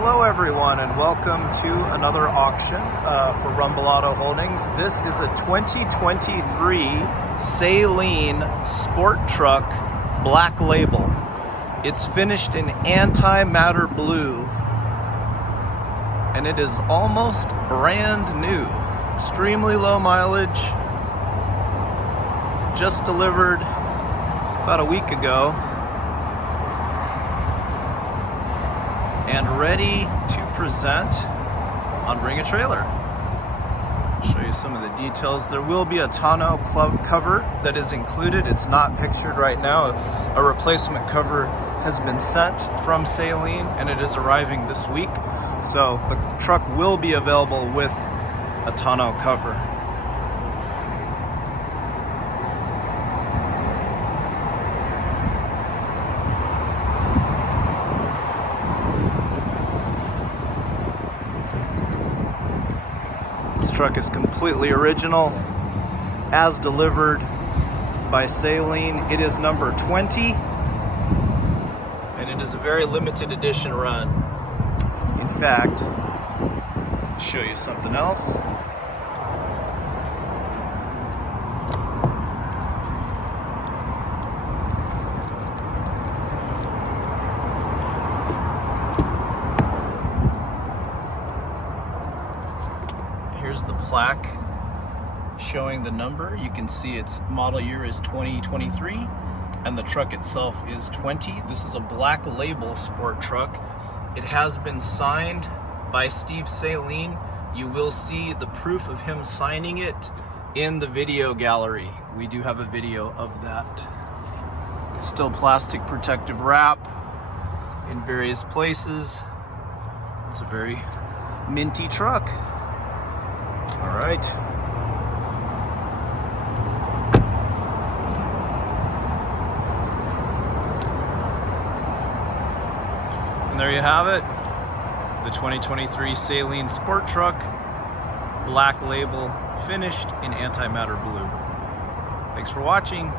Hello everyone, and welcome to another auction for Rumble Auto Holdings. This is a 2023 Saleen Sport Truck Black Label. It's finished in antimatter blue, and it is almost brand new. Extremely low mileage, just delivered about a week ago, and ready to present on Bring a Trailer. I'll show you some of the details. There will be a tonneau club cover that is included. It's not pictured right now. A replacement cover has been sent from Saleen and it is arriving this week. So the truck will be available with a tonneau cover. This truck is completely original, as delivered by Saleen. It is number 20, and it is a very limited edition run. In fact, I'll show you something else. Here's the plaque showing the number. You can see its model year is 2023 and the truck itself is 20. This is a Black Label sport truck. It has been signed by Steve Saleen. You will see the proof of him signing it in the video gallery. We do have a video of that. Still plastic protective wrap in various places. It's a very minty truck. All right. And there you have it. The 2023 Saleen Sport Truck, Black Label, finished in antimatter blue. Thanks for watching.